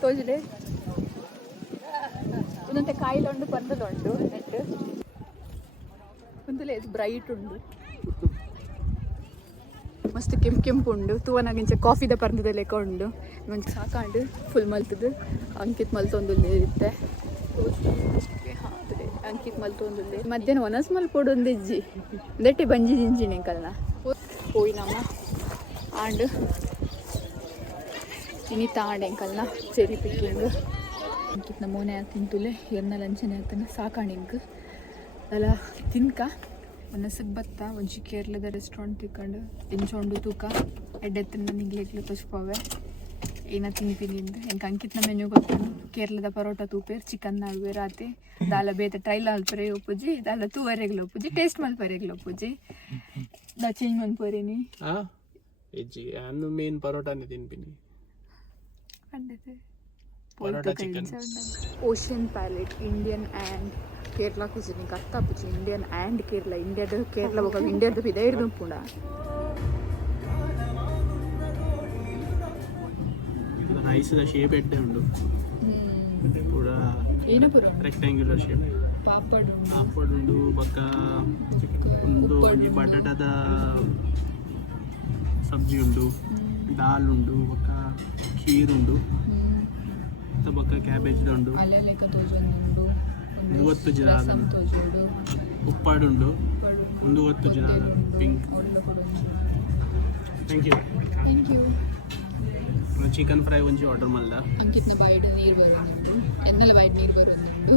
ತೋಜಲೆ ಒಂದಂತೆ ಕಾಯಿಲೊಂಡು ಪಂದದೊಂಡು net ಒಂದಲೇ ಇದು bright ಉಂಡು ಮಸ್ತ್ ಕೆಂಪು ಉಂಡು ತೂವನಾಗಿಂಚ ಕಾಫಿದ ಪರ್ಂದದ ಲೆಕ್ಕ ಉಂಡು ಮಂಚ ಸಾಕಾಂಡು ಫುಲ್ ಮಲ್ತದು ಅಂಕಿತ್ ಮಲ್ತೊಂದುಲ್ಲೆ ಇತ್ತೆ ಅಂಕಿತ್ ಮಲ್ತೊಂದುಲ್ಲೆ ಮಧ್ಯಾಹ್ನ ಒನಸ್ ಮಲ್ಪೋಡು ಒಂದು ಇಜ್ಜಿ ದೆಟ್ಟೆ ಬಂಜಿ ಜಿಂಜಿನೆ ಕಲ್ನ ಹೋಯ್ ನಮ್ಮ ಆಂಡು ಇನಿ ತಾಂಡೆ ಕಲ್ನ ಚೆರಿ ಪಿಕ್ಕಿಂಗ್ ಅಂಕಿತ್ ನಮ್ಮೋನೆ ತಿಂತುಲೆ ಎನ್ನ ಲಂಚನೆ ಆತನ ಸಾಕಾಣಿಂಗ್ ಅಲ್ಲ ತಿನ್ಕ ಒನಸಗ್ ಬತ್ತ ಒಂಜಿ ಕೇರಳದ ರೆಸ್ಟೋರೆಂಟ್ ತಿಕ್ಕೊಂಡು ತಿನ್ಸೊಂಡು ತೂಕ ಎಡ್ಡೆತ್ತಿನ ನಿಗ್ಲಿಕ್ಲು ತೋಚ್ಪವೆ ಏನ ತಿನ್ಪಿನಿಂದ ಹೆಂಗೆ ಅಂಕಿತ್ನ ಮೆನ್ಯೂ ಗೊತ್ತುಂಡು ಕೇರಳದ ಪರೋಟ ತೂಪೇರ್ ಚಿಕನ್ ನಾಳ್ವೆ ರಾತೆ ದಾಲ ಬೇತೆ ಟ್ರೈಲ್ ಅಲ್ಪರೆ ಒಪ್ಪುಜಿ ದಾಲ ತೂವರೆಗ್ಲು ಒಪ್ಪುಜಿ ಟೇಸ್ಟ್ ಮಲ್ಪರೆಗ್ಲು ಒಪ್ಪುಜಿ ದಾ ಚೇಂಜ್ ಮನ್ಪೋರೇನಿ ಇಜ್ಜಿ ಅನ್ನು ಮೇನ್ ಪರೋಟಾನೇ ತಿನ್ಪಿನಿ ocean palette Indian and Kerala ಕುಸಿನಿಗೆ ಅತ್ತಾಪುಜಿ ಇಂಡಿಯನ್ ಆ್ಯಂಡ್ ಕೇರಳ ಇಂಡಿಯಾದ ಕೇರಳ ಹೋಗ ಇಂಡಿಯಾದ ಪಿದ ಹಿಡ್ದು ಪುಣ ರೈಸ್ದ ಶೇಪ್ ಎಡ್ಡೆ ಉಂಡು ಪೂರ ಏನಪುರ ರೆಕ್ಟಾಂಗ್ಯುಲರ್ ಶೇಪ್ ಪಾಪಡ್ ಉಂಡು ಬೊಕ್ಕ ಒಂದು ಒಂಜಿ ಬಟಾಟದ ಸಬ್ಜಿ ಉಂಡು ದಾಲ್ ಉಂಡು ಬೊಕ್ಕ ಖೀರ್ ಉಂಡು ಬೊಕ್ಕ ಕ್ಯಾಬೇಜ್ ಉಂಡು ಒಂದು ಜನ ಉಪ್ಪಾಡುಂಡು ಒಂದು ಜನ pink thank you chicken fry ಒಂಚಿ ಆರ್ಡರ್ ಮಲ್ದ ಅಂಕಿತ್ನ ಬಾಯಿಡ್ ನೀರು ಬರೋದುಂಟು ಎನ್ನಲ ಬಾಯಿಡ್ ನೀರು ಬರೋದುಂಟು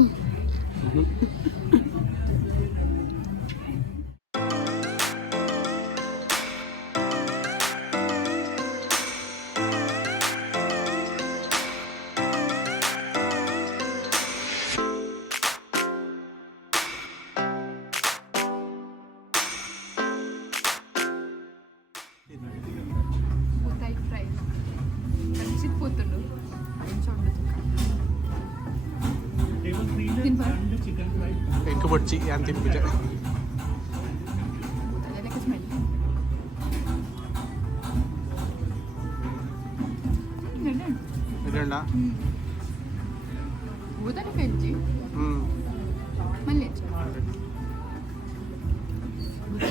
ಎಂಕು ಬೊಡ್ಚಿ ಯಾನ್ ತಿನ್ಪಿಜ ಇದಣ್ಣ ಊದನೆ ಪೆಂಚಿ ಮಲ್ಲೆ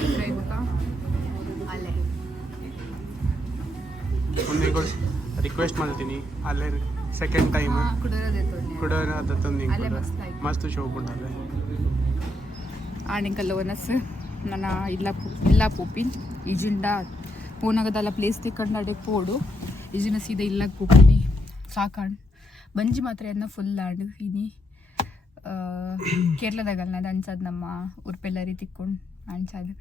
ಫ್ರೈ ಬೇಕಾ ಅಲ್ಲೇ ಒಂದು ರಿಕ್ವೆಸ್ಟ್ ಮಾಡ್ತೀನಿ ಅಲ್ಲೇ ಸೆಕೆಂಡ್ ಟೈಮ್ ಕುಡೋದ ತಂದು ಮಸ್ತ್ ಶೋಕ್ ಉಂಟಲ್ಲೇ ಆಣಿಕಲ್ಲ ಒನಸ್ ನನ್ನ ಇಲ್ಲ ಪೋಪಿನ್ ಇಜಿಂಡ ಪೋನಾಗದಲ್ಲ ಪ್ಲೇಸ್ ತಿಕ್ಕೊಂಡು ಅಡೆಗೆ ಪೋಡು ಇಜಿನ ಸೀದಾ ಇಲ್ಲಕ್ಕೆ ಪೋಪಿನಿ ಸಾಕಾಂಡು ಬಂಜಿ ಮಾತ್ರ ಎನ್ನ ಫುಲ್ ಆಂಡು ಇನಿ ಕೇರಳದಾಗಲ್ಲ ಅಂಚದು ನಮ್ಮ ಉರ್ಪೆಲ್ಲರಿ ತಿಕ್ಕೊಂಡು ಅಂಚದು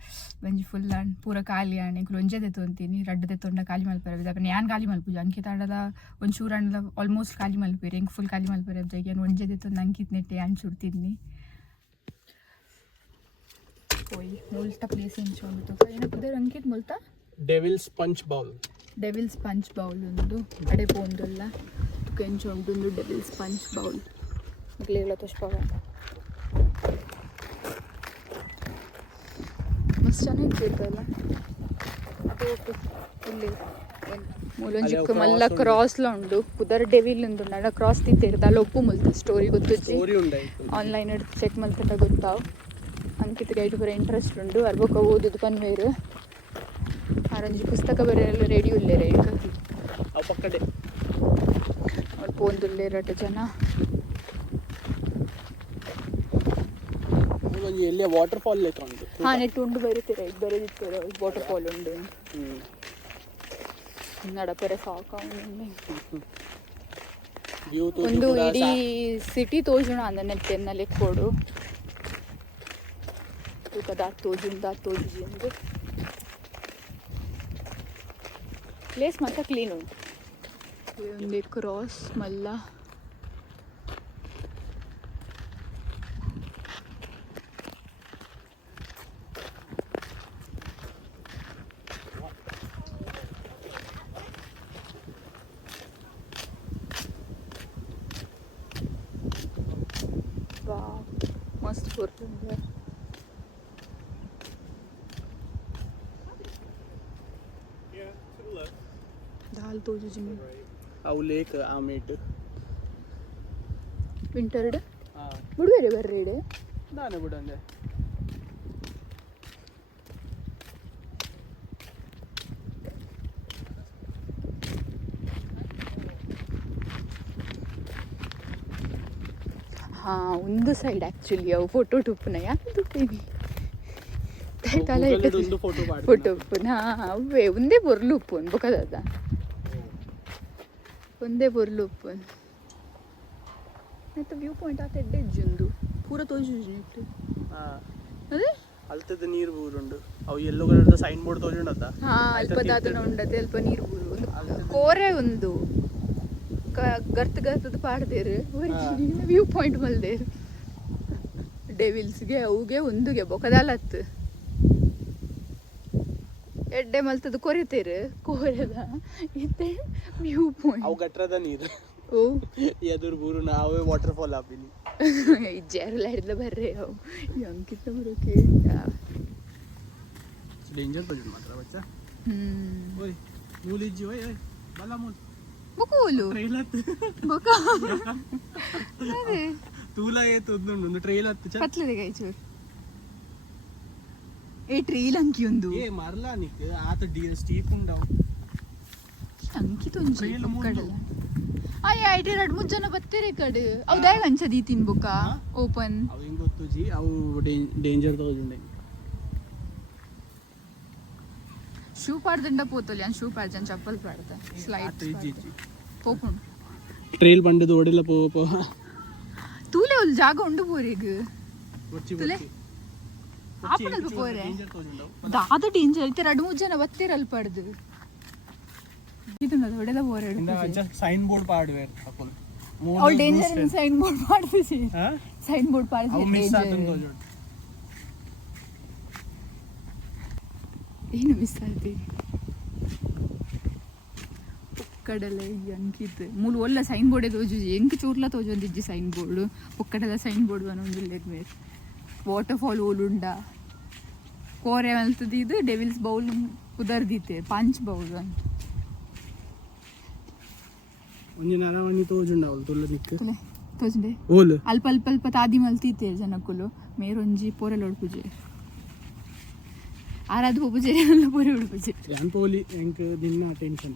ಬಂಜಿ ಫುಲ್ ಆಂಡ್ ಪೂರ ಖಾಲಿ ಆಣೆ ಒಂಜೆ ತೆತ್ತೊಂತೀನಿ ರಡ್ಡು ತೆತ್ತೊಂಡ ಖಾಲಿ ಮಲ್ಪರೆ ಯಾಕಂದ್ರೆ ಯಾನ್ ಖಾಲಿ ಮಲ್ಪುಜಿ ಅಂಕಿತ ಆಡಲ ಒಂಚೂರು ಆಂಡಲ ಆಲ್ಮೋಸ್ಟ್ ಖಾಲಿ ಮಲ್ಪೇರಿ ಹೆಂಗೆ ಫುಲ್ ಖಾಲಿ ಮಲ್ಪರೆ ಜಾಗ ಏನು ಒಂಜೆ ತೆತ್ತೊಂದು ಅಂಕಿತ್ ನೆಟ್ಟೆ ಆಣ್ ಸುಡ್ತಿದ್ನಿ ಹೋಯ್ ಮುಲ್ತ ಪ್ಲೇಸ್ ಎಂಚೊಂಡು ಏನಪ್ಪದ ಅಂಕಿತ್ ಮುಲ್ತ ಡೆವಿಲ್ಸ್ ಪಂಚ್ ಬೌಲ್ ಒಂದು ಅಡೆ ಪೋಂದುಲ್ಲ ತುಕ ಎಂಚೊಂಡು ಡೆವಿಲ್ಸ್ ಪಂಚ್ ಬೌಲ್ ಮಕ್ಳೆಲ್ಲ ತೋಷ್ಪಾವ ಮಸ್ತ್ ಚೆನ್ನಾಗಿರ್ತಲ್ಲ ಅದು ಇಲ್ಲಿ ಮೂಲೊಂಜಿಕ್ಕ ಮಲ್ಲ ಕ್ರಾಸ್ಲ ಉಂಡು ಪುದರ್ ಡೆವಿಲ್ ಉಂಡು ನಡ ಕ್ರಾಸ್ ತಿಂತಿರ್ದ ಅಲ್ಲ ಒಪ್ಪು ಮುಲ್ತ ಸ್ಟೋರಿ ಗೊತ್ತುಜ್ಜಿ ಆನ್ಲೈನ್ ಚೆಕ್ ಮಲ್ತಂಡ ಗೊತ್ತಾವು ಅಂಕಿತ ಗೈಡ್ ಬರೋ ಇಂಟ್ರೆಸ್ಟ್ ಉಂಡು ಅರ್ಬೊಕ್ಕ ಓದುದು ಕನ್ವೇರು ಆರಂಜಿ ಪುಸ್ತಕ ಬರೆಯಲ್ಲ ರೆಡಿ ಉಳ್ಳೇರ ಈಗ ಅವ್ರು ಪೋಂದುಲ್ಲೇರಟ ಜನ ವಾಟರ್ ಫಾಲ್ ಹಾ ನೆಟ್ಟು ಉಂಡು ಬರೀತೀರ ಈಗ ಬರೆದಿತ್ತೀರ ವಾಟರ್ ಫಾಲ್ ಉಂಡು ನಡಪರೆ ಸಾಕ ಒಂದು ಇಡೀ ಸಿಟಿ ತೋಜುಣ ಅಂದ ನೆಟ್ಟೆನ್ನ ಲೆಕ್ಕೋಡು ತೂಕದ ತೋಜುಜಿ ಎಂದು ಪ್ಲೇಸ್ ಮಾತ್ರ ಕ್ಲೀನ್ ಉಂಟು ಒಂದು ಕ್ರಾಸ್ ಮಲ್ಲ ಮಸ್ತ್ ಬರ್ತದೆ ದಾಲ್ ತೋಜುಜಿ ಅವು ಲೇಕ್ ಆಮೇಟ್ ವಿಂಟರ್ಡ್ ಹಾಂ ಬಿಡುವೇರೆ ಬರ್ರಿ ಇಡೆ ನಾನೇ ಬಿಡಂದೆ ಹಾಂ ಒಂದು ಸೈಡ್ ಆ್ಯಕ್ಚುಲಿ ಅವು ಫೋಟೋ ಟುಪ್ಪುನ ಯಾಕೆ ತುಪ್ಪೇನಿ ತಲ ಒಂದು ಫೋಟೋ ಫೋಟೋ ಉಪ್ಪುನ ಅವೇ ಒಂದೇ ಬೊರ್ಲು ಉಪ್ಪು ಬೊಕದಾದ ಒಂದೇ ಬೊರ್ಲು ಉಪ್ಪು ಆಯ್ತು ವ್ಯೂ ಪಾಯಿಂಟ್ ಆತ ಎಡ್ಡೆ ಇಜ್ಜುಂದು ಪೂರ ತೋಜುಂಟು ಅದೇ ಅಲ್ತದ ನೀರು ಬೂರುಂಡು ಅವು ಎಲ್ಲೋ ಕಲರ್ದ ಸೈನ್ ಬೋರ್ಡ್ ತೋಜುಂಡತ್ತ ಹಾಂ ಅಲ್ಪ ದಾತನ ಉಂಡತೆ ಅಲ್ಪ ನೀರು ಬೂರು ಒಂದು ಕೋರೆ ಒಂದು ಗರ್ತದ ಪಾಡ್ದೇರು ವ್ಯೂ ಪಾಯಿಂಟ್ ಮಲ್ದೇರು ಡೆವಿಲ್ಸ್ಗೆ ಅವುಗೆ ಒಂದುಗೆ ಬೊಕದಾಲತ್ತು ಎಡ್ಡೆ ಮಲ್ತದ ಕೊರಿತೇರು ಕೋರೆದ ಇತ್ತೆ ವ್ಯೂ ಪಾಯಿಂಟ್ ಅವು ಗಟ್ರದ ನೀರು ಓ ಎದುರು ಬೂರು ನಾವೇ ವಾಟರ್ ಫಾಲ್ ಆಪಿನಿ ಇಜ್ಜಾರೆಲ್ಲ ಹಿಡ್ದ ಬರ್ರೆ ಅವು ಅಂಕಿತ ಬರೋಕೆ डेंजर तोजून मात्र बच्चा ओय मूल इज्जी ओय ओय बला मूल ಬೊಕೋಲು ಟ್ರೈಲ್ ಬೊಕ ಅದೇ ತೂಲ ಏತುಂಡು ಒಂದು ಟ್ರೈಲ್ ಹತ್ತು ಚ ಕತ್ಲದೆ ಗೈ ಚೂರ್ ಏ ಟ್ರೈಲ್ ಅಂಕಿ ಒಂದು ಏ ಮರ್ಲಾ ನಿಕ್ ಆತ ಸ್ಟೀಪ್ ಉಂಡಾವ್ ಅಂಕಿ ತುಂಜಿ ಟ್ರೈಲ್ ಕಡಲ ಆಯ್ ಐಟಿ ಎರಡು ಮೂರು ಜನ ಬತ್ತೀರಿ ಕಡೆ ಅವು ದಾಯ ಅಂಚದಿ ತಿನ್ಬೊಕ ಓಪನ್ ಅವು ಹೆಂಗ್ ಗೊತ್ತು ಜಿ ಅವು ಡೇಂಜರ್ ತೋಜುಂಡೆ ಶೂ ಪಾಡ್ದಂಡ ಪೋತಲ್ಲಿ ಅನ್ ಶೂ ಪಾಡ್ಜನ್ ಚಪ್ಪಲ್ ಪಾಡ್ದ ಸ್ಲೈಡ್ ಪೋಪುಂಡು ಟ್ರೈಲ್ ಬಂಡದು ಓಡಿಲ್ಲ ಪೋ ತೂಲೆ ಒಂದು ಜಾಗ ಉಂಡು ಬೋರಿಗ ಒಚ್ಚಿ ತುಲೆ ಆಪಣಲ್ಪು ಪೋರೆ ಡೇಂಜರ್ ತೋಜುಂಡಾವ್ ದಾದ ಡೇಂಜರ್ ಐತೆ ಎರಡು ಮೂರು ಜನ ಬತ್ತೀರಲ್ ಪಡ್ದು ಇದು ನದು ಹೊಡೆಲ್ಲ ಬೋರೆ ಜಸ್ಟ್ ಸೈನ್ ಬೋರ್ಡ್ ಪಾಡ್ವೆ ಅಪಲ್ ಅವಳು ಡೇಂಜರ್ ಸೈನ್ ಬೋರ್ಡ್ ಪಾಡ್ದಿಸಿ ಹಾ ಸೈನ್ ಬೋರ್ಡ್ ಪಾಡ್ದಿ ಅವು ಮಿಸ್ ಆತನ್ ತೋಜುಂಡು ಏನು ಮಿಸ್ ಆಯ್ತು ಒಕ್ಕಡಲೆ ಅಂಕಿತ್ ಮೂಲು ಒಲ್ಲ ಸೈನ್ ಬೋರ್ಡೇ ತೋಜು ಎಂಕ್ ಚೂರ್ಲ ತೋಜೊಂದಿಜ್ಜಿ ಸೈನ್ ಬೋರ್ಡು ಒಕ್ಕಡಲ ಸೈನ್ ಬೋರ್ಡ್ ಬನ್ನೊಂದಿಲ್ಲೆಗ್ ಮೇಲೆ ವಾಟರ್ ಫಾಲ್ ಓಲುಂಡ ಕೋರೆ ಮಲ್ತದ ಇದು ಡೆವಿಲ್ಸ್ ಬೌಲ್ ಕುದರ್ದಿತ್ತೆ ಪಂಚ್ ಬೌಲ್ ಅಂತ ಒಂಜಿ ನರವಣಿ ತೋಜುಂಡಾವಲ್ ತುಲ್ಲ ನಿಕ್ ತುಲೆ ತೋಜಂಡೆ ಓಲ್ ಅಲ್ಪ ಅಲ್ಪ ಅಲ್ಪ ತಾದಿ ಮಲ್ತಿತ್ತೆ ಜನಕ್ಕುಲು ಮೇರೊಂಜಿ ಪೋರೆಲ್ ಒಡ್ಪುಜೆ ಆರಾಧ ಪೂಜೆ ಎಲ್ಲ ಪೂರೆ ಉಡುಪುಜೆ ಯಾನ್ ಪೋಲಿ ಎಂಕ್ ದಿನ ಟೆನ್ಷನ್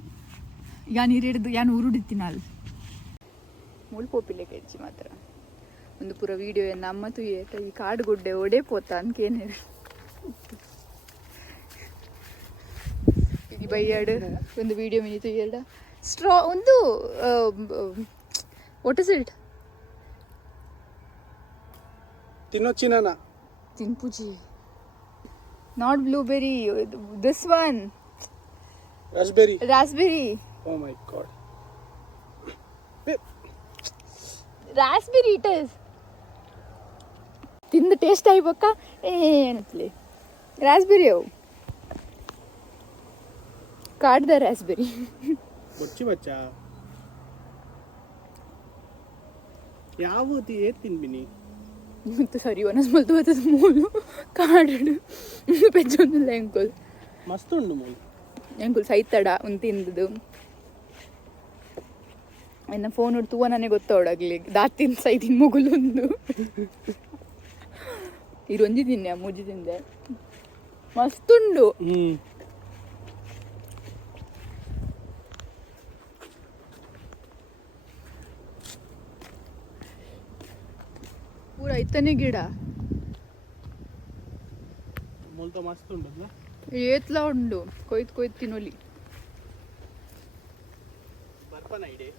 ಯಾನ್ ಹಿರಿಡ್ದು ಯಾನ್ ಉರುಡಿತ್ತಿನ ಅಲ್ಲಿ ಮೂಲ್ ಪೋಪಿಲೆ ಕೆಡ್ಚಿ ಮಾತ್ರ ಒಂದು ಪೂರ ವಿಡಿಯೋ ಏನು ಅಮ್ಮತು ಈ ಕಾಡು ಗುಡ್ಡೆ ಒಡೆ ಪೋತ ಅನ್ಕೇನೆ ಇದು ಬೈಯಾಡು ಒಂದು ವಿಡಿಯೋ ಮಿನಿತು ಎರಡ ಸ್ಟ್ರಾ ಒಂದು ವಾಟ್ ಇಸ್ ಇಟ್ ತಿನ್ನೊಚ್ಚಿನ ತಿನ್ಪುಜಿ not blueberry, this one raspberry oh my god raspberry it is ತಿಂದು ಟೇಸ್ಟ್ ಆಯ್ಬಕ್ಕ ಏನತ್ಲಿ ರಾಸ್ಬೆರಿ ಅವು ಕಾಡ್ದ ರಾಸ್ಬೆರಿ ಬಚ್ಚಿ ಬಚ್ಚ ಯಾವ ತಿನ್ಬಿನಿ ಮತ್ತು ಸರಿ ಒನಸ್ ಮಲ್ತು ಬರ್ತದ ಮೂಲು ಕಾಡು ಪೆಜ್ಜೊಂದಿಲ್ಲ ಎಂಕುಲ್ ಮಸ್ತ್ ಉಂಡು ಮೂಲು ಎಂಕುಲ್ ಸೈತಡ ಒಂದು ತಿಂದದು ಎನ್ನ ಫೋನ್ ಹೊಡ್ತು ನನಗೆ ಗೊತ್ತವಡಾಗ್ಲಿ ದಾತಿನ ಸೈತಿನ ಮುಗುಲೊಂದು ಇರೊಂಜಿ ತಿನ್ನೆ ಮುಜ್ಜಿ ತಿಂದೆ ಮಸ್ತುಂಡು ಪೂರ ಐತನೇ ಗಿಡ ಮೂಲ್ತ ಮಸ್ತ್ ಉಂಡು ಏತ್ಲ ಉಂಡು ಕೊಯ್ದು ತಿನ್ನೋಲಿ ಬರ್ಪನ ಇಡೆ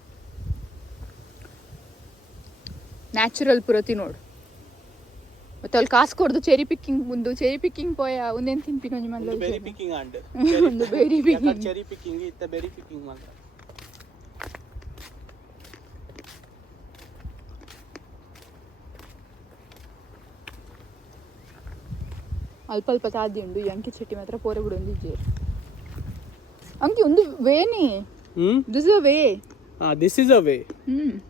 ನ್ಯಾಚುರಲ್ ಪೂರ ತಿನ್ನೋಡು ಮತ್ತೆ ಅಲ್ಲಿ ಕಾಸು ಕೊಡ್ದು ಚೆರಿ ಪಿಕ್ಕಿಂಗ್ ಮುಂದು ಚೆರಿ ಪಿಕ್ಕಿಂಗ್ ಪೋಯ ಒಂದೇನು ತಿನ್ಪಿನ ಒಂದು ಬೆರಿ ಪಿಕ್ಕಿಂಗ್ ಅಂಡ್ ಒಂದು ಬೆರಿ ಪಿಕ್ಕಿಂಗ್ ಚೆರಿ ಪಿಕ್ಕಿಂಗ್ ಇತ್ತ ಬೆರಿ ಪಿಕ್ಕಿಂಗ್ ಮಾತ್ರ ಅಲ್ಪ ಅಲ್ಪ ತಾದಿ ಉಂಡು ಈ ಅಂಕಿ ಚಟ್ಟಿ ಮಾತ್ರ ಪೋರೆ ಬಿಡೊಂದಿಜ್ಜೆ ಅಂಕಿ ಒಂದು ವೇನಿ this is a way this is a way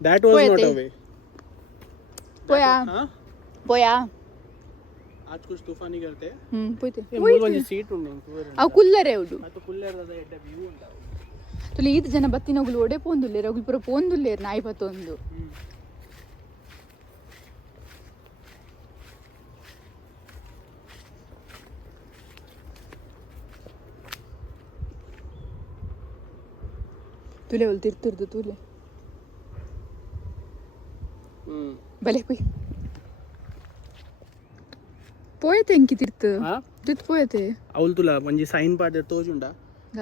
that was not a way पोया पोया आज कुछ तूफानी करते पोयते ये मूल ಒಂದು ಸೀಟ್ ಉಂಡು ಅವು ಕುಲ್ಲರೆ ಉಂಡು ಅದು ಕುಲ್ಲರದ ಎಡ್ಡ ವ್ಯೂ ಉಂಟು ತುಲಿ ಈದ್ ಜನ ಬತ್ತಿನಗುಲು ಒಡೆ ಪೋಂದುಲ್ಲೇರ್ ಅಗುಲು ಪುರ ಪೋಂದುಲ್ಲೇರ್ ನಾಯಿ ಬತ್ತೊಂದು ತುಲೆ ಒಲ್ ತಿರ್ತಿರ್ದು ತುಲೆ ಬಲೆ ಪುಯ್ ಪೋಯತೆ ಎಂಕಿ ತಿರ್ತು ತಿರ್ತು ಪೋಯತೆ ಅವಳು ತುಲ ಮಂಜಿ ಸೈನ್ ಪಾಡ್ದೆ ತೋಜುಂಡ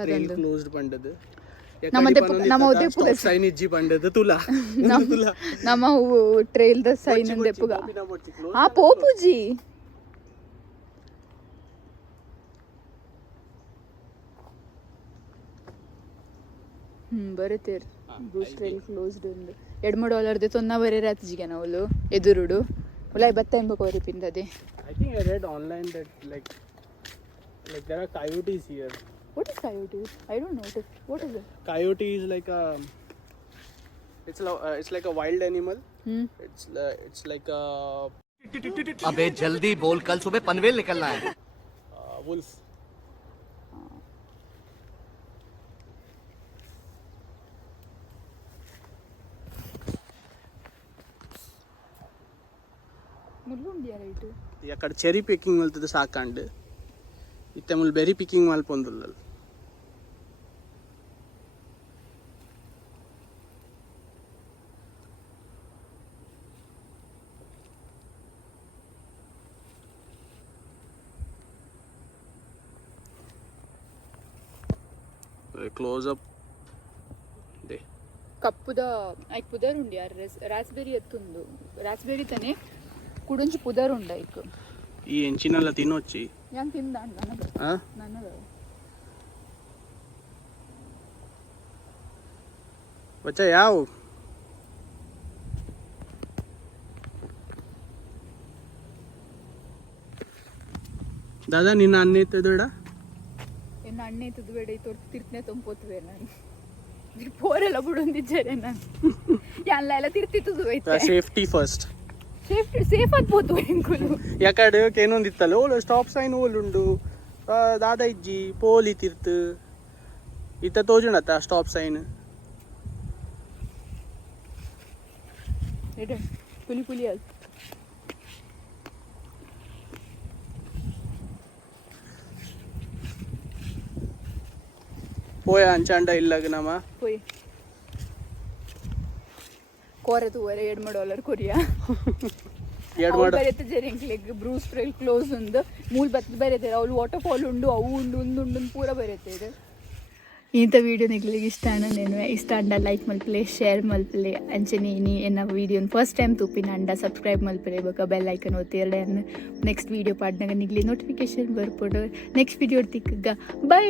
ಟ್ರೈಲ್ ಕ್ಲೋಸ್ಡ್ ಪಂಡದು ನಮ್ಮ ಉದಯಪುರ ಸೈನ್ ಇಜ್ಜಿ ಪಂಡದು ತುಲ ನಮ್ಮ ಟ್ರೈಲ್ ದ ಸೈನ್ ದೆಪ್ಪುಗ ಆ ಪೋಪುಜಿ ಬರತೇರ್ ಬ್ರೂಸ್ ಟ್ರೈಲ್ ಕ್ಲೋಸ್ಡ್ ಉಂಡು $2 ತೊನ್ನ ಬರೆ ರಾತ್ಜಿಗೆ ನಾವು ಎದುರುಡು ಉಲಾಯ್ ಬತ್ತ ಎಂಬಕ ವರೆ ಪಿಂದದೆ I think I read online that like there are coyotes here. What is coyote? I don't know. What is it? Coyote is like it's like a wild animal. It's like a अबे जल्दी बोल, कल सुबह पनवेल निकलना है. Wolf. ಮುಳ್ಳುಂಡಿಯ right అక్కడ cherry picking వెళ్తుంది సాకండ్ ఇతే ముల్ బెరీ పికింగ్ మాల్ పొందుల్లల్ ಕ್ಲೋಸ್ ಅಪ್ ದೇ ಕಪ್ಪುದ ಐಕ್ ಪುದರ್ ಉಂಡಿ ರಾಸ್ಬೆರಿ ಎತ್ತುಂದು ರಾಸ್ಬೆರಿ ತಾನೆ ಕುಡೊಂಚು ಪುದರ್ ಉಂಡ ಐಕ್ ಈ ಎಂಚಿನಲ್ಲ ತಿನ್ನೊಚ್ಚಿ ಯಾನ್ ತಿಂದ ನನಗ ಬಚ್ಚ ಯಾವ ದಾದಾ ನಿನ್ನ ಅನ್ನ ಎತ್ತದೋಡ ಎನ್ನ ಅಣ್ಣೆ ಎತ್ತದು ಬೇಡ ತೊರ್ತು ತಿರ್ತನೆ ತೊಂಪೋತುವೆ ನಾನು ಪೋರೆಲ್ಲ ಬಿಡೊಂದಿದ್ದಾರೆ ನಾನು ಎಲ್ಲ ತಿರ್ತಿತ್ತು ಸೇಫ್ಟಿ ಫಸ್ಟ್ ಸೇಫ್ ಆಗ್ಬೋದು ಎಂಕುಲು ಯಾಕಡೆ ಏನೊಂದಿತ್ತಲ್ಲ ಓಲು ಸ್ಟಾಪ್ ಸೈನ್ ಓಲುಂಡು ದಾದ ಇಜ್ಜಿ ಪೋಲಿ ತಿರ್ತು ಇತ್ತ ತೋಜುಣತ್ತ ಸ್ಟಾಪ್ ಸೈನ್ ಪುಲಿ ಪುಲಿ ಅದು పోయా అంచాండ ఇల్లాగ నమా పోయి ಕೋರೆ ತೂವರೆ $2 ಕೊರಿಯಾ ಬರೆಯುತ್ತೆ ಜೆರಿಂಕ್ಲೆಗ್ ಬ್ರೂಸ್ ಟ್ರೈಲ್ ಕ್ಲೋಸ್ ಉಂದು ಮೂಲ್ ಬತ್ತು ಬರೆಯುತ್ತೆ ಅವ್ಳು ವಾಟರ್ ಫಾಲ್ ಉಂಡು ಅವು ಉಂಡು ಉಂಡು ಪೂರ ಬರೆಯುತ್ತೆ ಇದು ಇಂಥ ವೀಡಿಯೋ ನಿಗ್ಲಿಗೆ ಇಷ್ಟ ಇಷ್ಟ ಅಂಡ ಲೈಕ್ ಮಲ್ಪಲೆ ಶೇರ್ ಮಲ್ಪಲೆ ಅಂಚನೆ ನೀ ಎನ್ನ ವೀಡಿಯೋನ ಫಸ್ಟ್ ಟೈಮ್ ತೂಪಿನ ಅಂಡ ಸಬ್ಸ್ಕ್ರೈಬ್ ಮಲ್ಪಲೆ ಬೇಕಾ ಬೆಲ್ ಐಕನ್ ಒತ್ತಿ ಎರಡೇ ನೆಕ್ಸ್ಟ್ ವೀಡಿಯೋ ಪಾಡ್ನಾಗ ನಿಗ್ಲಿ ನೋಟಿಫಿಕೇಶನ್ ಬರ್ಬೋದು ನೆಕ್ಸ್ಟ್ ವೀಡಿಯೋ ತಿಕ್ಕಗ ಬೈ.